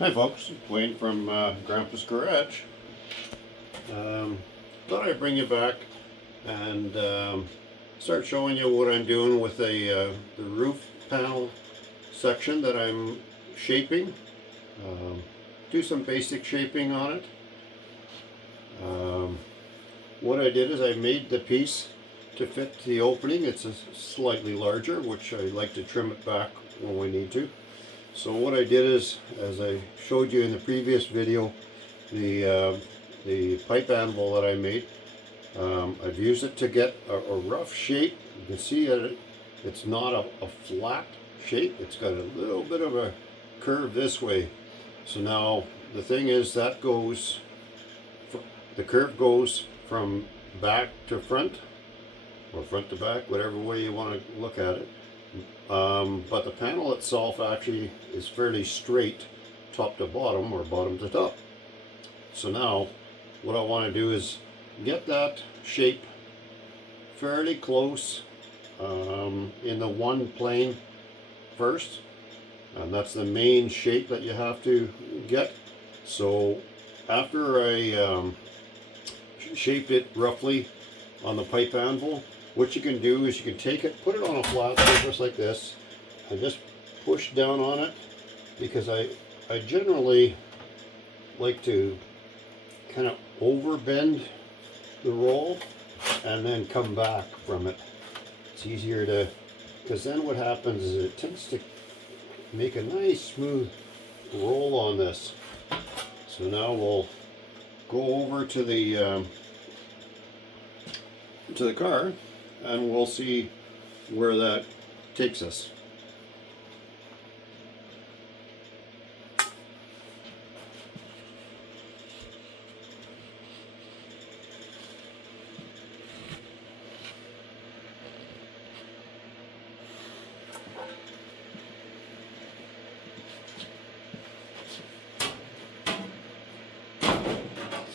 Hi folks, Wayne from Grandpa's Garage. Thought I'd bring you back and start showing you what I'm doing with the roof panel section that I'm shaping. Do some basic shaping on it. What I did is I made the piece to fit the opening. It's a slightly larger, which I like to trim it back when we need to. So what I did is, as I showed you in the previous video, the pipe anvil that I made, I've used it to get a rough shape. You can see that it's not a flat shape. It's got a little bit of a curve this way. So now the thing is that the curve goes from back to front, or front to back, whatever way you want to look at it. But the panel itself actually is fairly straight top to bottom or bottom to top. So now what I want to do is get that shape fairly close in the one plane first, and that's the main shape that you have to get. So after I shaped it roughly on the pipe anvil, what you can do is you can take it, put it on a flat surface like this, and just push down on it, because I generally like to kind of over bend the roll and then come back from it. It's easier to, because then what happens is it tends to make a nice smooth roll on this. So now we'll go over to the car and we'll see where that takes us.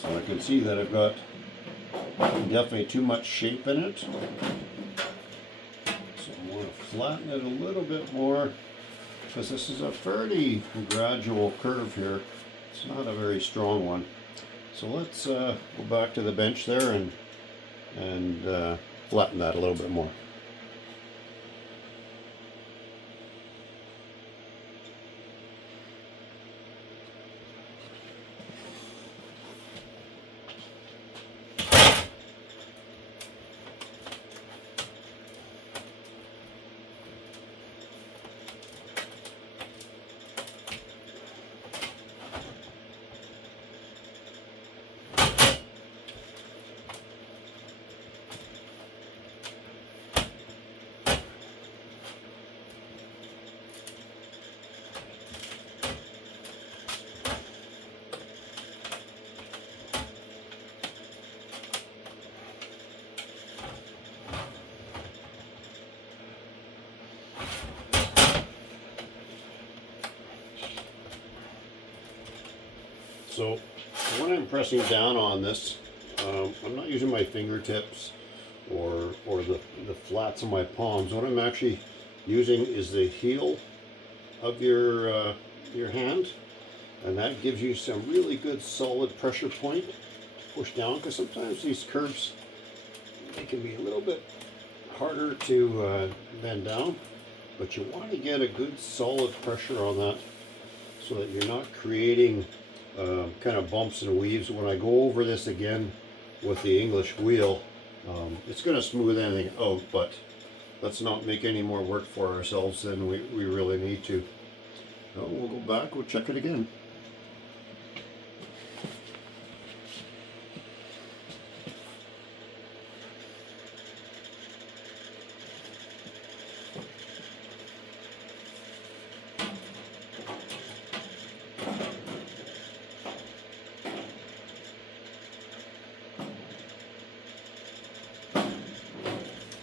So I can see that I've got definitely too much shape in it. So I want to flatten it a little bit more, because this is a fairly gradual curve here. It's not a very strong one. So let's go back to the bench there and flatten that a little bit more. So when I'm pressing down on this, I'm not using my fingertips or the flats of my palms. What I'm actually using is the heel of your hand, and that gives you some really good solid pressure point to push down, because sometimes these curves, they can be a little bit harder to bend down, but you want to get a good solid pressure on that so that you're not creating kind of bumps and weaves. When I go over this again with the English wheel, it's going to smooth anything out, but let's not make any more work for ourselves than we really need to. So we'll go back, we'll check it again.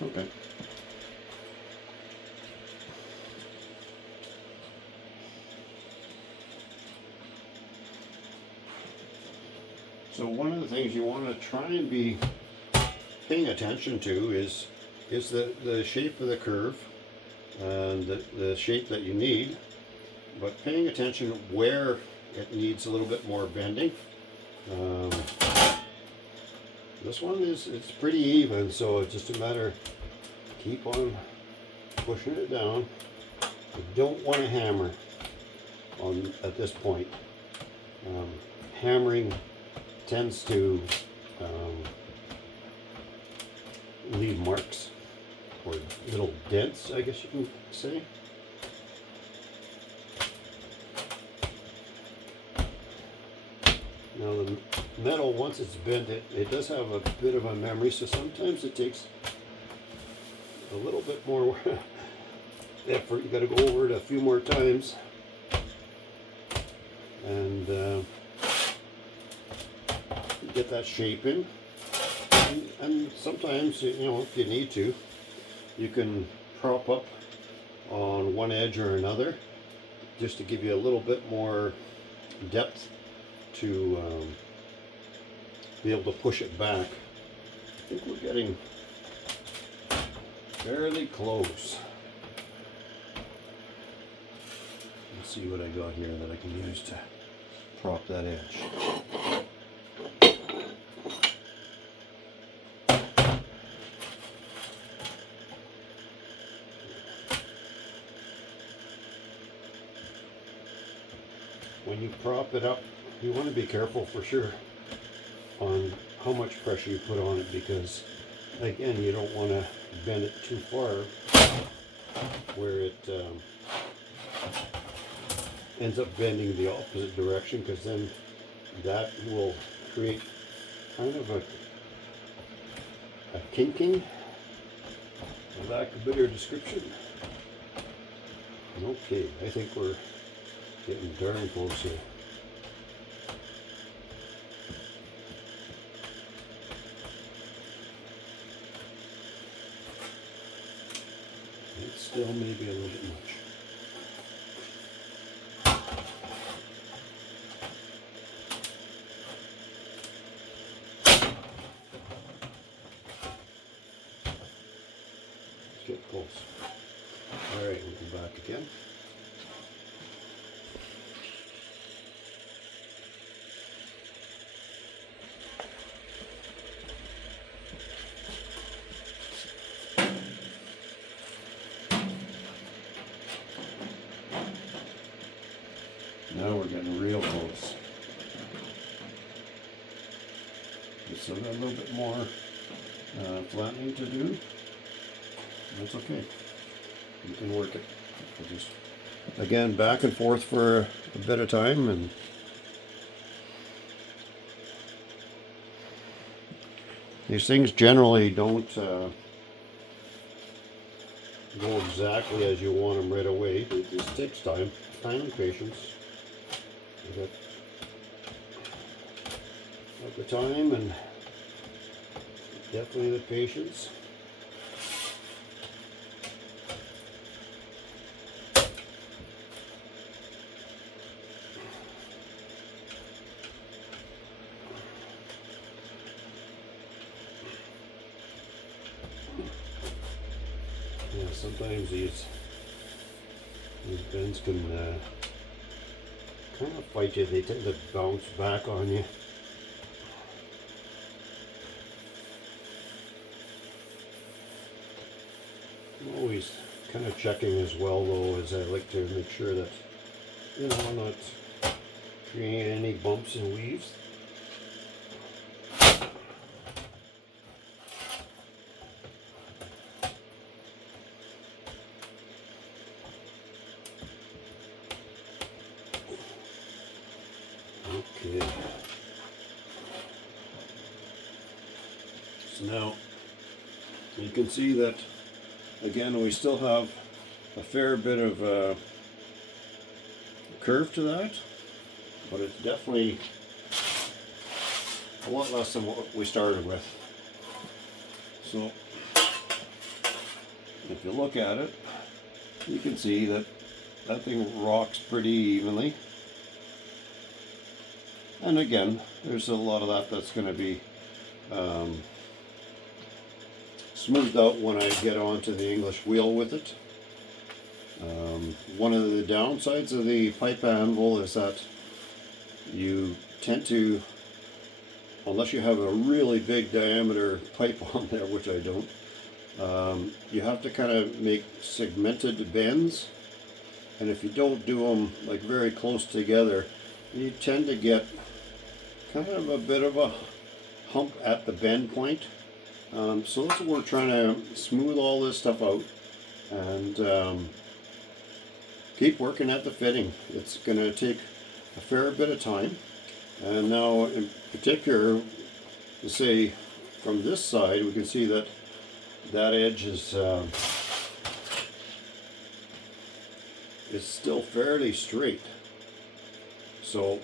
Okay. So one of the things you want to try and be paying attention to is the shape of the curve and the shape that you need, but paying attention where it needs a little bit more bending. This one it's pretty even, so it's just a matter of keep on pushing it down. You don't want to hammer at this point. Hammering tends to leave marks or little dents, I guess you can say. Now the metal, once it's bent, it does have a bit of a memory, so sometimes it takes a little bit more effort. You got to go over it a few more times, and get that shape in. And sometimes, you know, if you need to, you can prop up on one edge or another just to give you a little bit more depth to be able to push it back. I think we're getting fairly close. Let's see what I got here that I can use to prop that edge. When you prop it up, you want to be careful for sure on how much pressure you put on it, because again, you don't want to bend it too far where it ends up bending the opposite direction, because then that will create kind of a kinking. For lack of a better description. Okay, I think we're getting darn close here. It's still maybe a little bit much. Let's get close. All right, we'll go back again. Now we're getting real close. We still got a little bit more flattening to do. That's okay. You can work it. We'll just, again, back and forth for a bit of time, and these things generally don't go exactly as you want them right away. It just takes time and patience. You got the time and definitely the patience. Yeah, sometimes these bends can kind of fight you. They tend to bounce back on you. I'm always kind of checking as well, though, as I like to make sure that, you know, I'm not creating any bumps and weaves. Okay. So now you can see that, again, we still have a fair bit of curve to that, but it's definitely a lot less than what we started with. So if you look at it, you can see that that thing rocks pretty evenly. And again, there's a lot of that that's going to be smoothed out when I get onto the English wheel with it. One of the downsides of the pipe anvil is that you tend to, unless you have a really big diameter pipe on there, which I don't, you have to kind of make segmented bends, and if you don't do them like very close together, you tend to get kind of a bit of a hump at the bend point. So that's what we're trying to smooth all this stuff out and keep working at the fitting. It's going to take a fair bit of time. And now in particular, say from this side, we can see that that edge is still fairly straight. So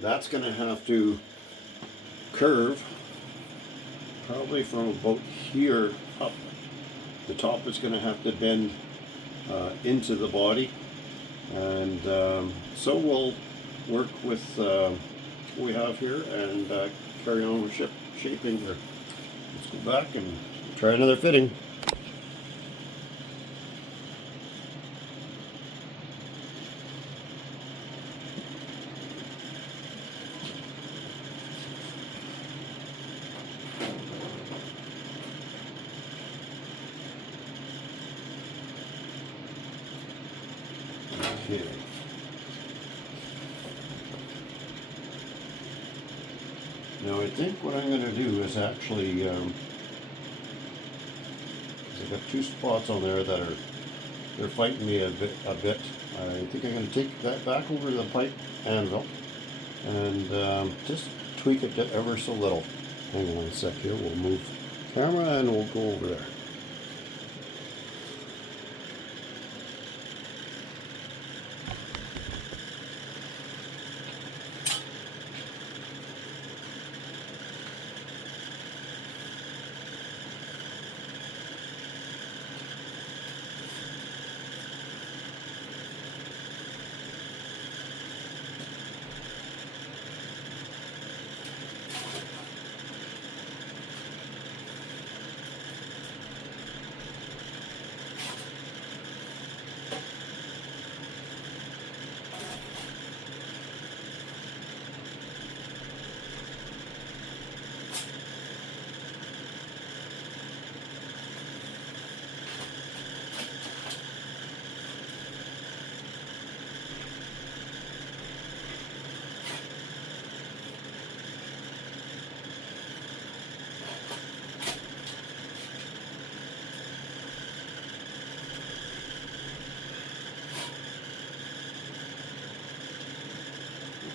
that's going to have to curve probably from about here up. The top is going to have to bend into the body, and so we'll work with what we have here and carry on with shaping here. Let's go back and try another fitting. Okay. Now I think what I'm going to do is actually, I've got two spots on there that they're fighting me a bit. I think I'm going to take that back over to the pipe anvil and just tweak it ever so little. Hang on a sec here, we'll move camera and we'll go over there.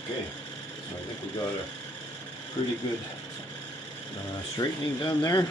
Okay, so I think we got a pretty good straightening done there.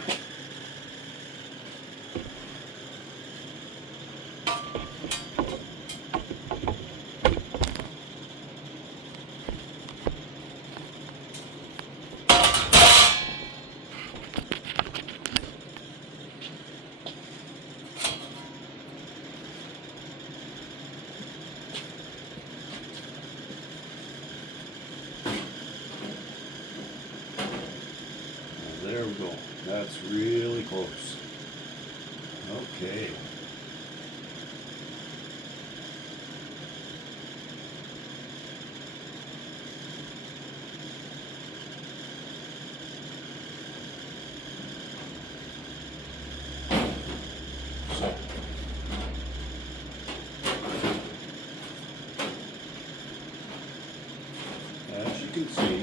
There we go. That's really close. Okay. So, as you can see,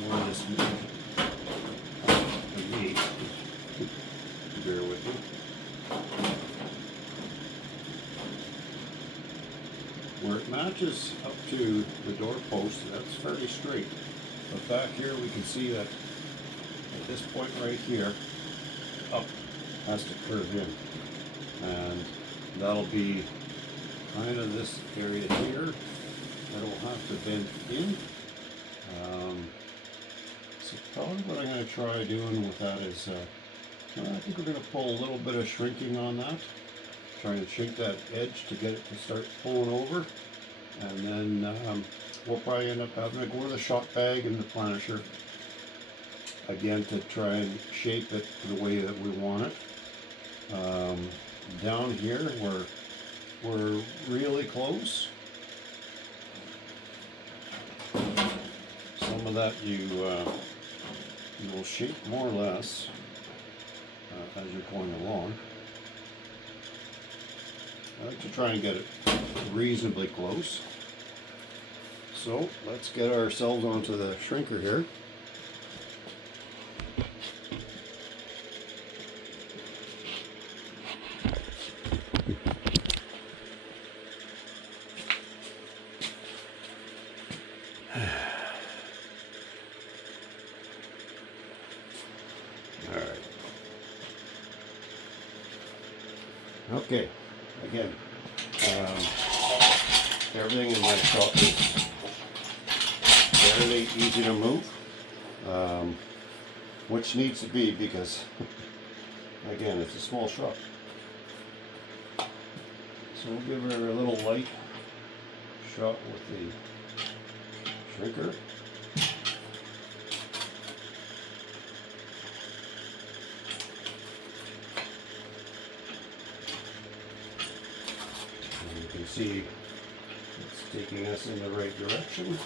more of this meat, bear with me. Where it matches up to the doorpost, that's fairly straight. But back here we can see that at this point right here, up has to curve in. And that'll be kind of this area here that'll have to bend in. So probably what I'm going to try doing with that is, I think we're going to pull a little bit of shrinking on that. Trying to shrink that edge to get it to start pulling over. And then we'll probably end up having to go with a shop bag and the planisher again to try and shape it the way that we want it. Down here we're really close. of that you will shape more or less as you're going along. I like to try and get it reasonably close. So let's get ourselves onto the shrinker here. Alright. Okay, again, everything in my shop is fairly easy to move, which needs to be because, again, it's a small shop. So we'll give her a little light shot with the shrinker. And you can see it's taking us in the right direction.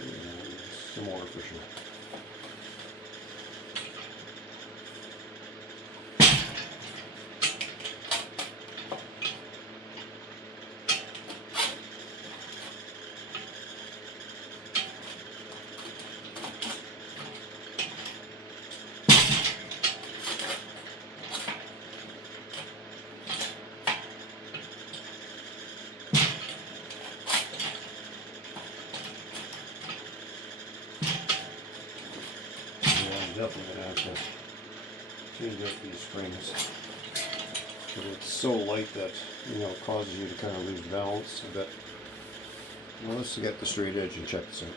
And some more for sure. Definitely gonna have to change out these springs. But it's so light that, you know, it causes you to kind of lose balance a bit. Well, let's get the straight edge and check this out.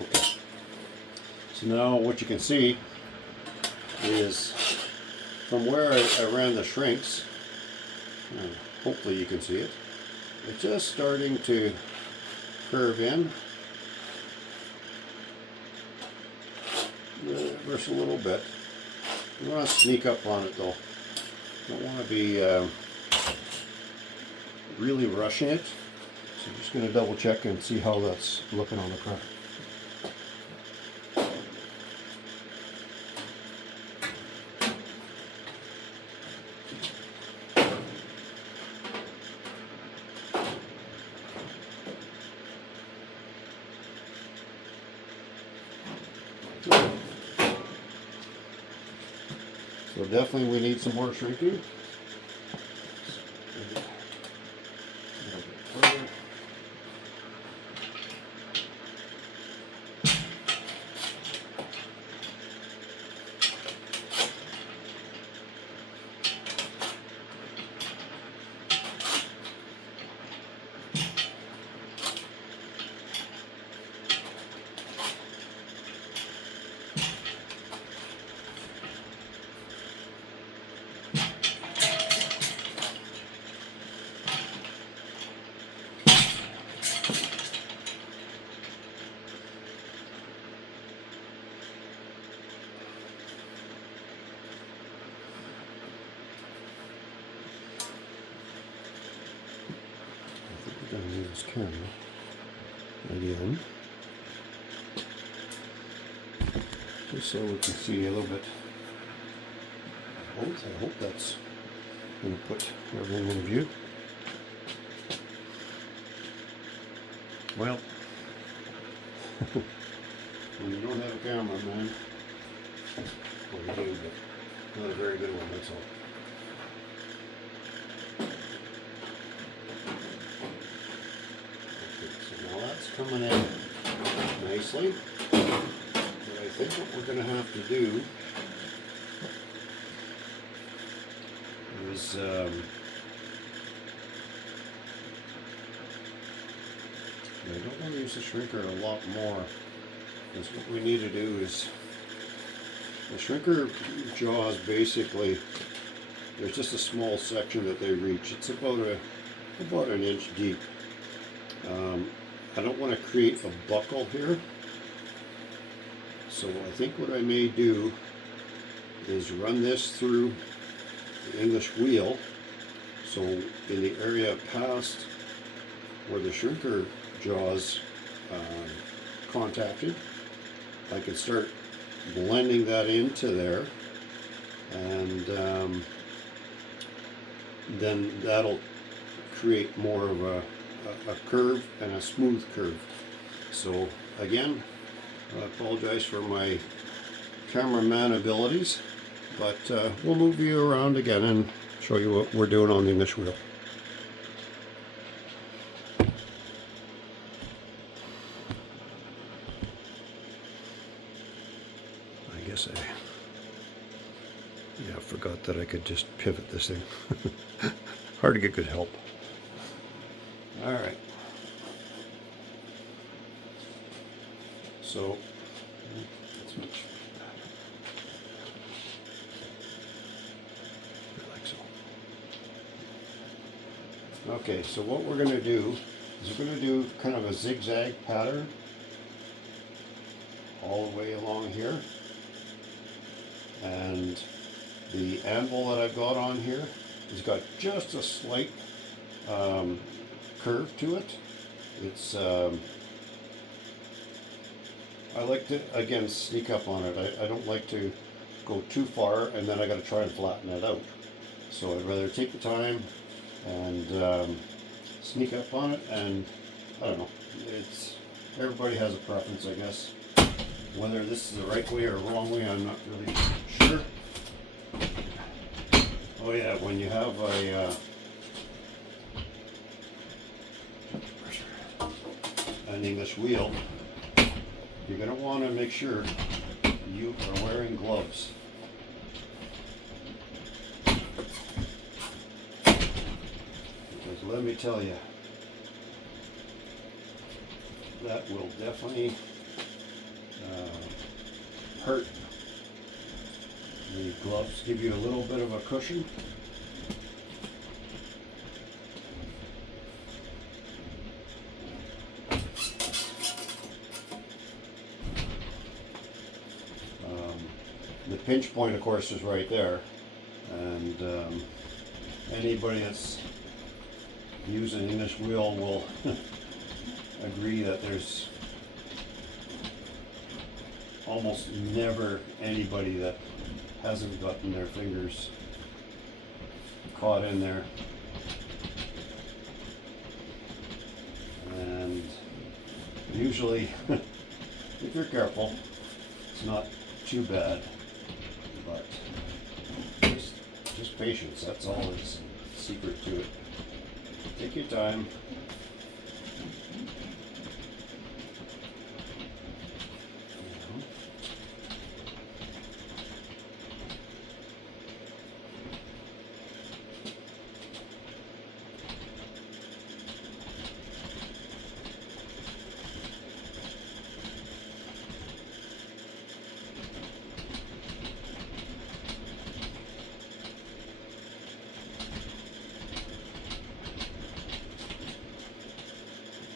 Okay. So now what you can see is from where I ran the shrinks, hopefully you can see it, it's just starting to curve in just a little bit. You want to sneak up on it though. Don't want to be really rushing it. So I'm just going to double check and see how that's looking on the front. So definitely we need some more shrinking. I'm going to use this camera again, just so we can see a little bit. I hope that's going to put everything in view. Well, when you don't have a camera, man, well, you do, but not a very good one, that's all. Coming in nicely. But I think what we're going to have to do is I don't want to use the shrinker a lot more, because what we need to do is the shrinker jaws basically, there's just a small section that they reach. It's about an inch deep. I don't want to create a buckle here. So I think what I may do is run this through the English wheel. So in the area past where the shrinker jaws contacted, I can start blending that into there, and then that'll create more of a curve and a smooth curve. So again, I apologize for my cameraman abilities, but we'll move you around again and show you what we're doing on the English wheel. I guess I forgot that I could just pivot this thing. Hard to get good help. All right. So let's make sure like so. Okay, so what we're going to do is we're going to do kind of a zigzag pattern all the way along here, and the anvil that I've got on here has got just a slight curve to it. It's I like to, again, sneak up on it. I don't like to go too far and then I got to try and flatten it out. So I'd rather take the time and sneak up on it, and I don't know, everybody has a preference, I guess. Whether this is the right way or wrong way, I'm not really sure. Oh yeah, when you have an English wheel, you're going to want to make sure you are wearing gloves. Because let me tell you, that will definitely hurt. The gloves give you a little bit of a cushion. The pinch point, of course, is right there, and anybody that's used an English wheel will agree that there's almost never anybody that hasn't gotten their fingers caught in there. And usually, if you're careful, it's not too bad, but just patience, that's all is the secret to it. Take your time.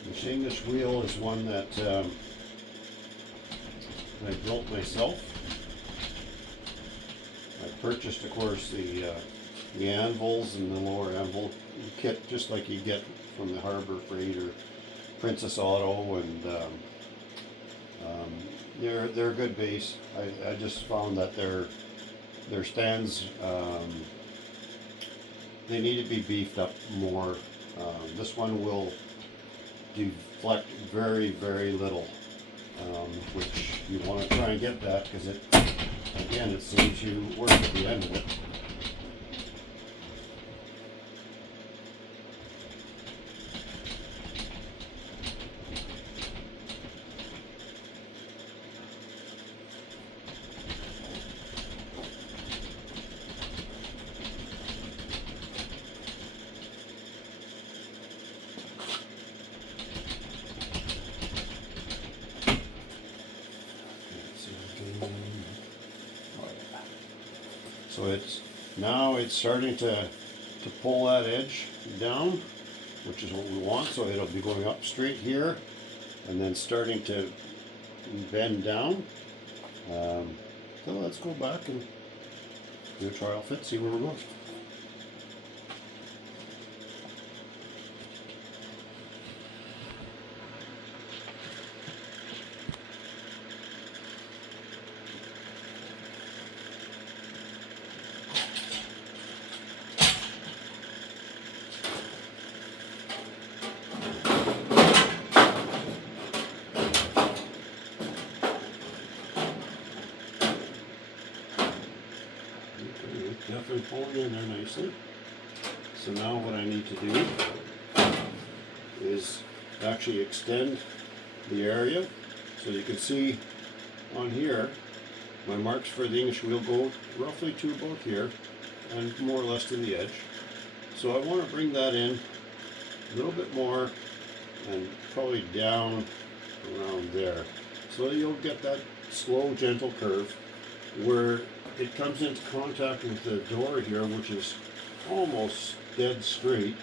This English wheel is one that I built myself. I purchased, of course, the anvils and the lower anvil kit, just like you get from the Harbor Freight or Princess Auto, and they're a good base. I just found that their stands, they need to be beefed up more. This one will deflect very, very little, which you want to try and get that, because it saves you work at the end of it. So it's starting to pull that edge down, which is what we want. So it'll be going up straight here, and then starting to bend down. So let's go back and do a trial fit, see where we're going. Definitely pulling in there nicely. So now what I need to do is actually extend the area. So you can see on here, my marks for the English wheel go roughly to about here and more or less to the edge. So I want to bring that in a little bit more and probably down around there. So you'll get that slow, gentle curve where it comes into contact with the door here, which is almost dead straight.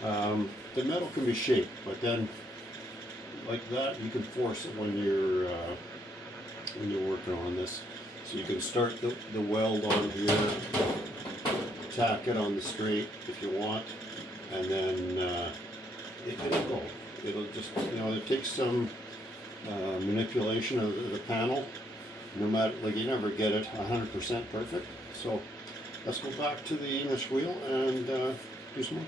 The metal can be shaped, but then like that you can force it when you're working on this. So you can start the weld on here, tack it on the straight if you want, and then it'll go. It'll just, it takes some manipulation of the panel. No matter, like, you never get it 100% perfect. So let's go back to the English wheel and do some more.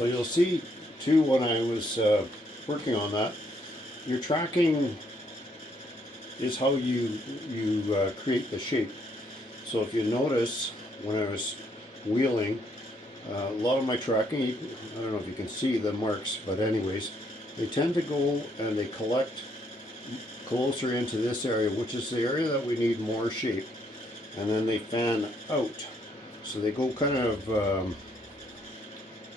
So you'll see too when I was working on that, your tracking is how you create the shape. So if you notice when I was wheeling, a lot of my tracking, I don't know if you can see the marks, but anyways, they tend to go and they collect closer into this area, which is the area that we need more shape, and then they fan out. So they go kind of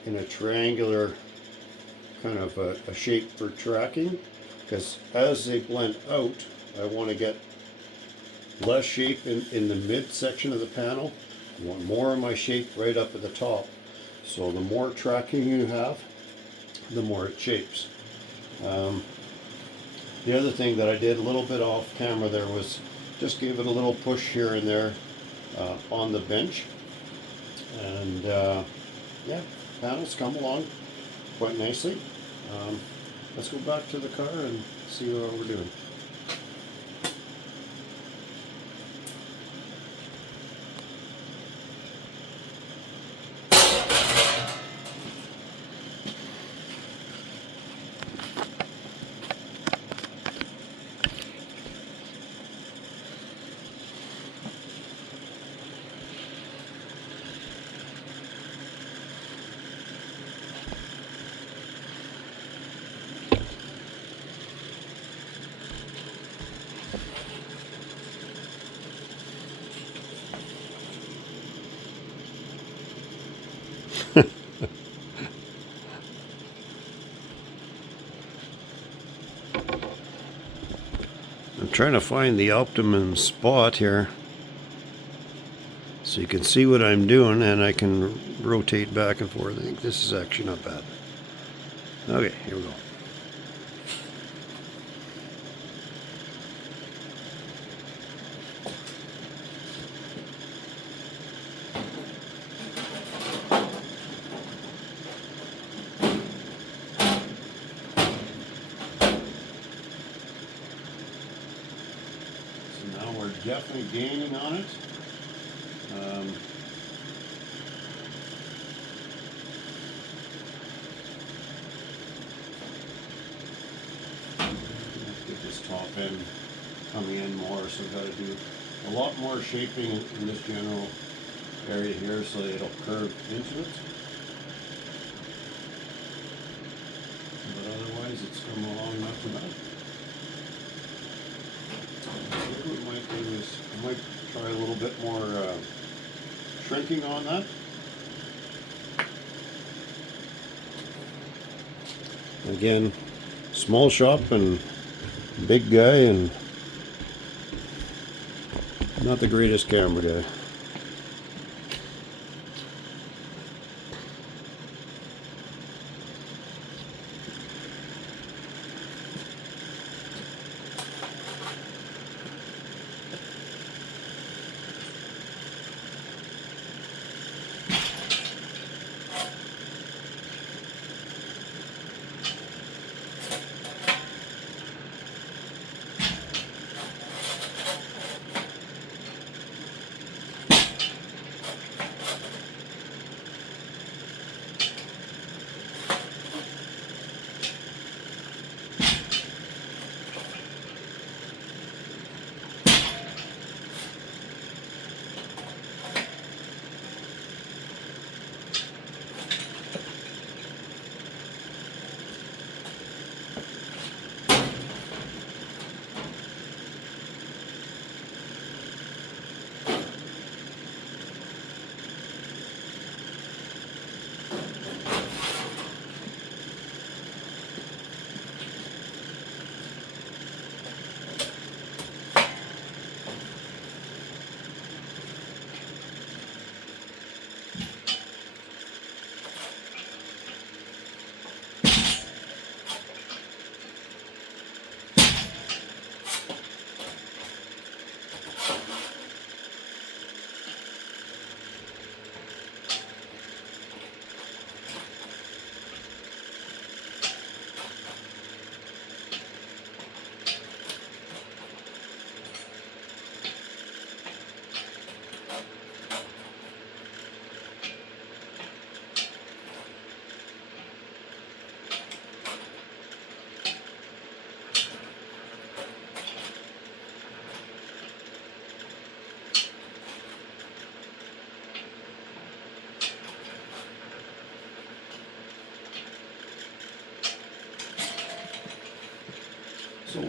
in a triangular kind of a shape for tracking, because as they blend out, I want to get less shape in the mid section of the panel. I want more of my shape right up at the top. So the more tracking you have, the more it shapes. The other thing that I did a little bit off camera there was just give it a little push here and there on the bench. And yeah, panels come along quite nicely. Let's go back to the car and see what we're doing. I'm trying to find the optimum spot here so you can see what I'm doing, and I can rotate back and forth. I think this is actually not bad. Okay, here we go. So now we're definitely gaining on it. Let's get this top end coming in more, so I've got to do a lot more shaping in this general area here so that it'll curve into it. But otherwise it's come along not too bad. What we might do is I might try a little bit more shrinking on that. Again, small shop and big guy and not the greatest camera guy.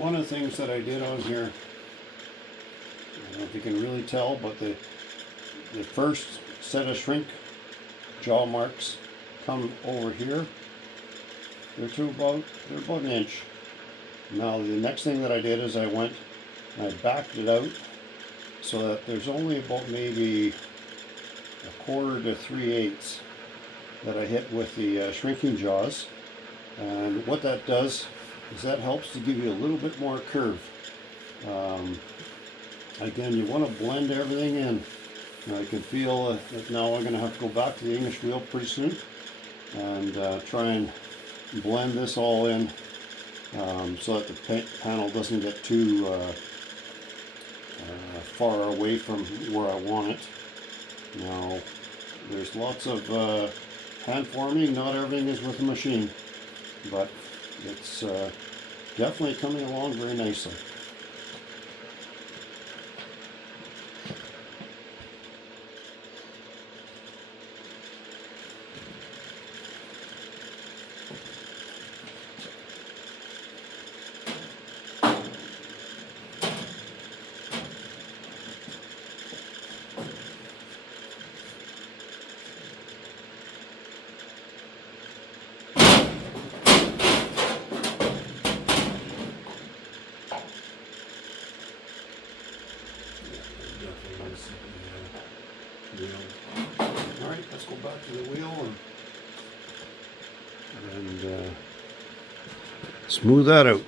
one of the things that I did on here, I don't know if you can really tell, but the first set of shrink jaw marks come over here. They're about an inch. Now the next thing that I did is I went and I backed it out so that there's only about maybe 1/4 to 3/8 that I hit with the shrinking jaws. And what that does is that helps to give you a little bit more curve. Again, you want to blend everything in. Now I can feel that now I'm going to have to go back to the English wheel pretty soon and try and blend this all in so that the panel doesn't get too far away from where I want it. Now, there's lots of hand forming. Not everything is with a machine, but it's definitely coming along very nicely. Alright, let's go back to the wheel and smooth that out.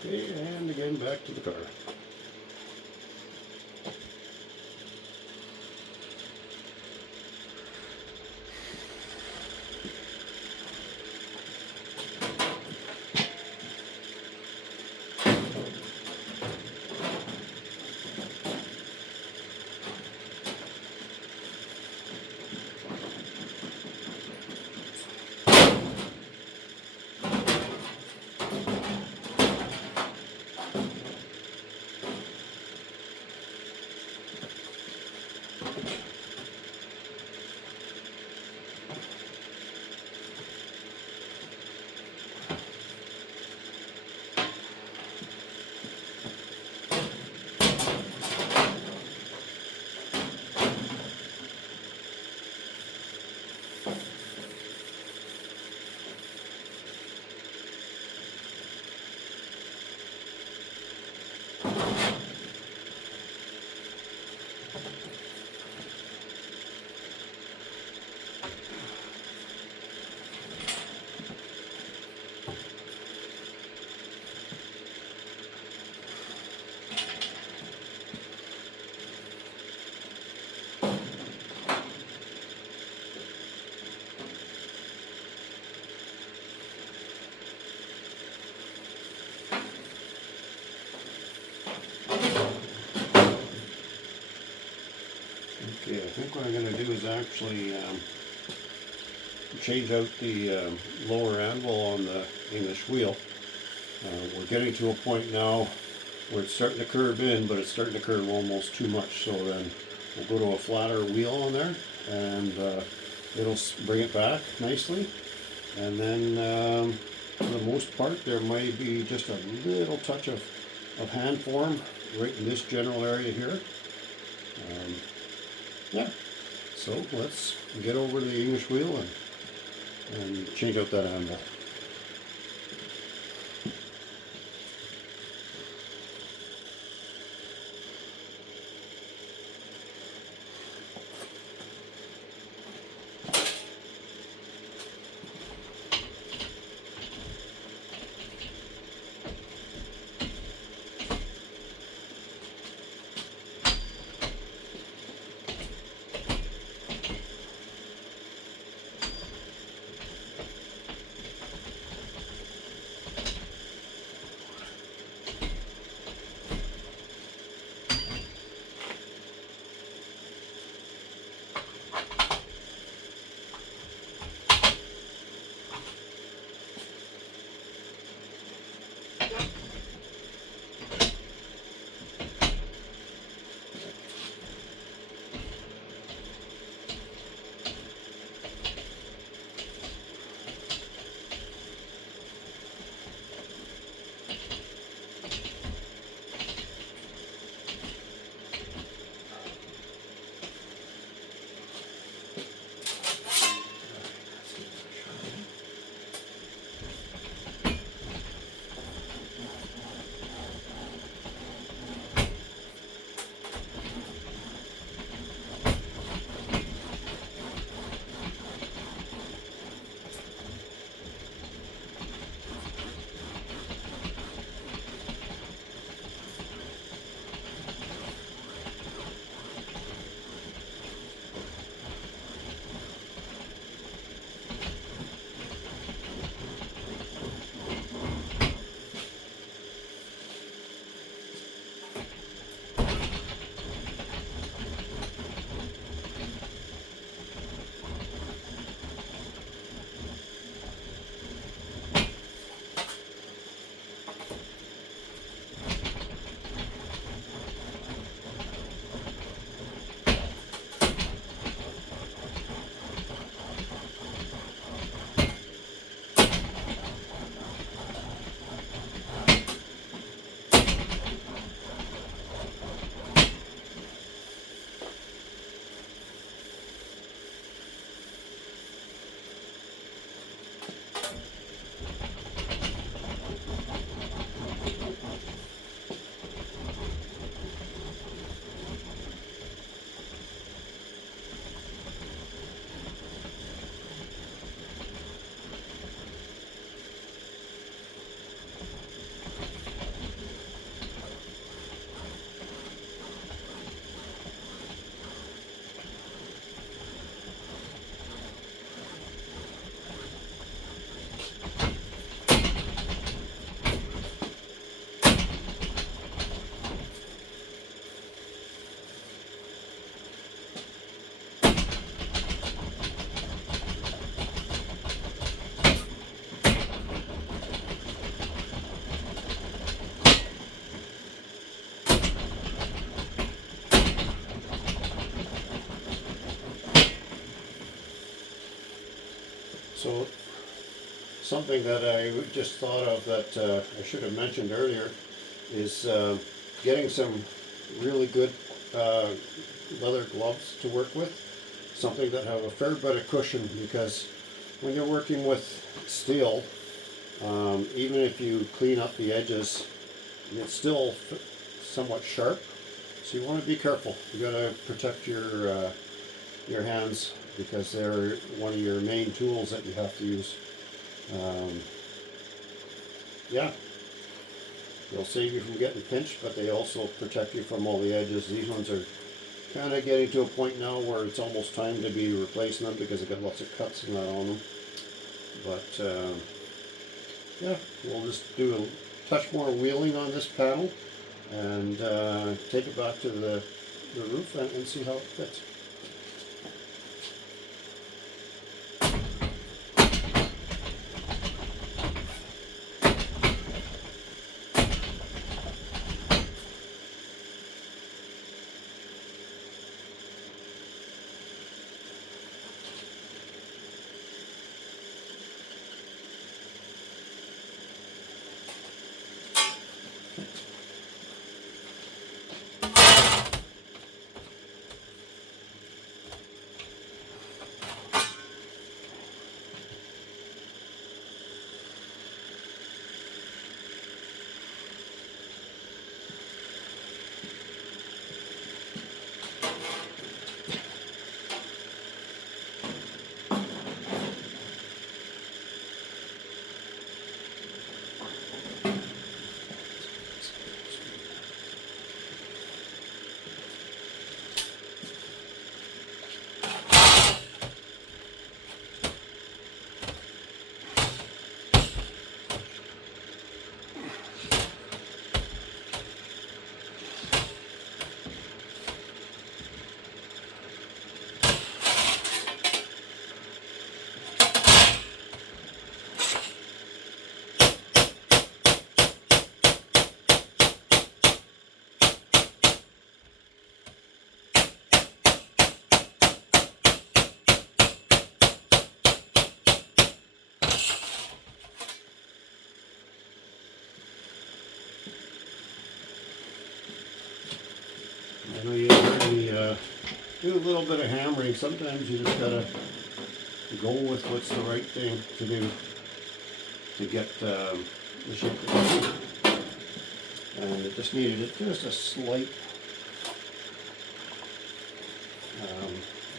Okay, and again back to the car. Okay, I think what I'm going to do is actually change out the lower anvil on the English wheel. We're getting to a point now where it's starting to curve in, but it's starting to curve almost too much. So then we'll go to a flatter wheel on there, and it'll bring it back nicely. And then for the most part, there might be just a little touch of hand form right in this general area here. Yeah, so let's get over to the English wheel and change out that anvil. So something that I just thought of that I should have mentioned earlier is getting some really good leather gloves to work with. Something that have a fair bit of cushion, because when you're working with steel, even if you clean up the edges, it's still somewhat sharp. So you want to be careful. You got to protect your hands because they're one of your main tools that you have to use. Yeah, they'll save you from getting pinched, but they also protect you from all the edges. These ones are kind of getting to a point now where it's almost time to be replacing them because they've got lots of cuts and that on them. But yeah, we'll just do a touch more wheeling on this panel and take it back to the roof and see how it fits. I know you heard me do a little bit of hammering. Sometimes you just gotta go with what's the right thing to do to get the shape that you need. And it just needed just a slight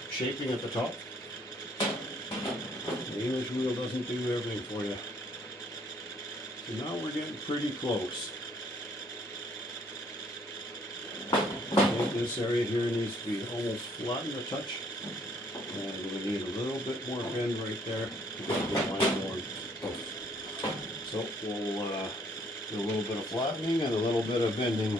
shaping at the top. The English wheel doesn't do everything for you. So now we're getting pretty close. This area here needs to be almost flattened a touch, and we need a little bit more bend right there to get the line more close. So we'll do a little bit of flattening and a little bit of bending.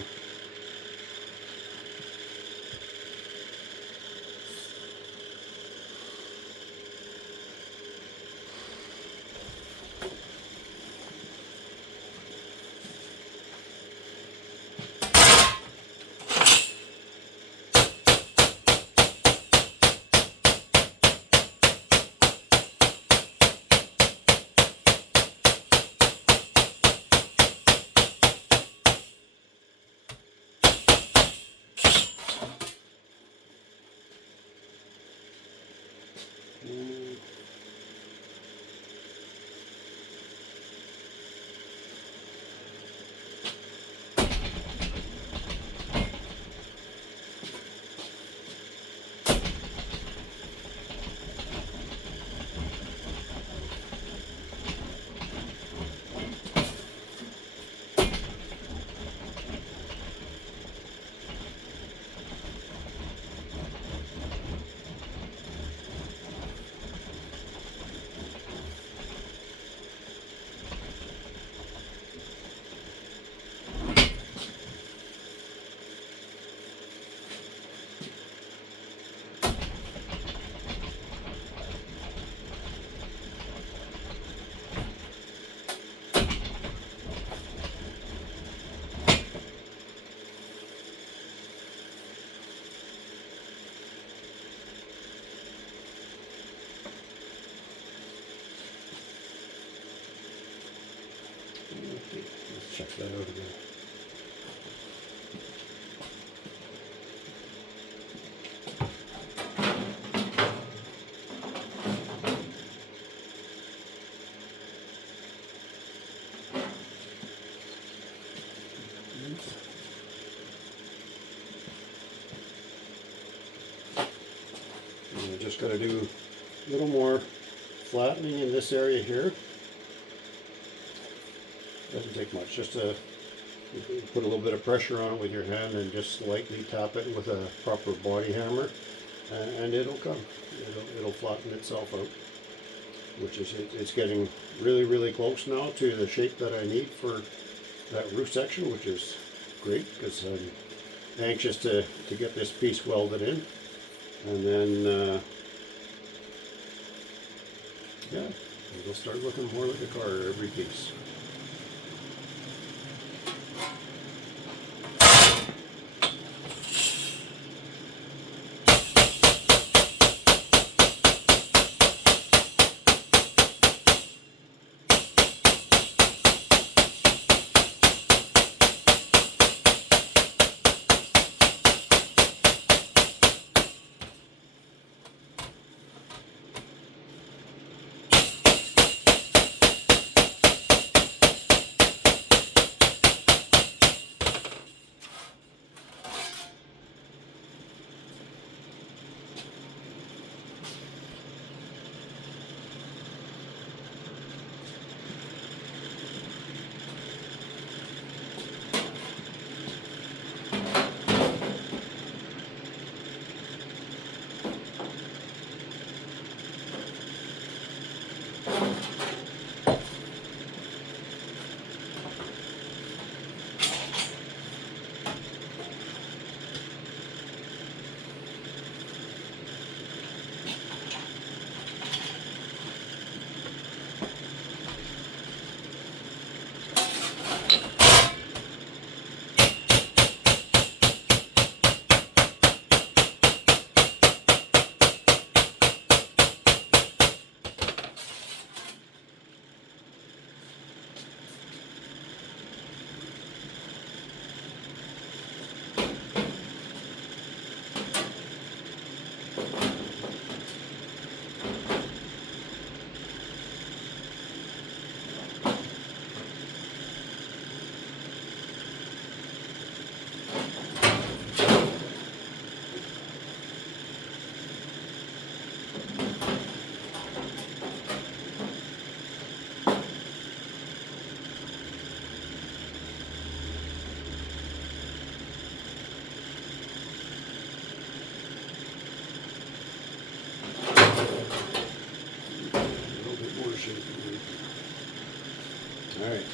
just got to do a little more flattening in this area here. Doesn't take much, just to put a little bit of pressure on it with your hand and just slightly tap it with a proper body hammer, and it'll come. It'll flatten itself out, which is, it's getting really close now to the shape that I need for that roof section, which is great because I'm anxious to get this piece welded in. And then yeah, it'll start looking more like a car every piece. All right.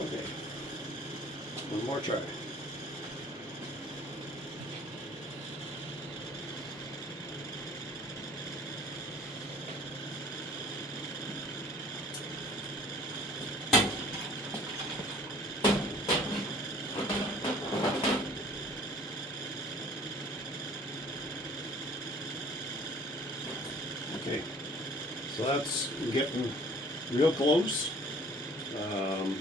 Okay. One more try. Okay, so that's getting real close.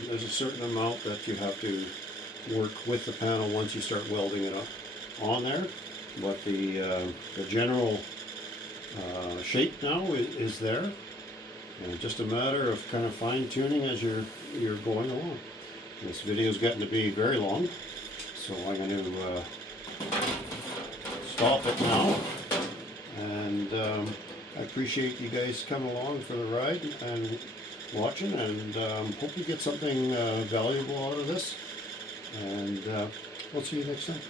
There's a certain amount that you have to work with the panel once you start welding it up on there, but the general shape now is there, and just a matter of kind of fine tuning as you're going along. This video is getting to be very long, so I'm going to stop it now, and I appreciate you guys coming along for the ride and watching, and hope you get something valuable out of this, and we'll see you next time.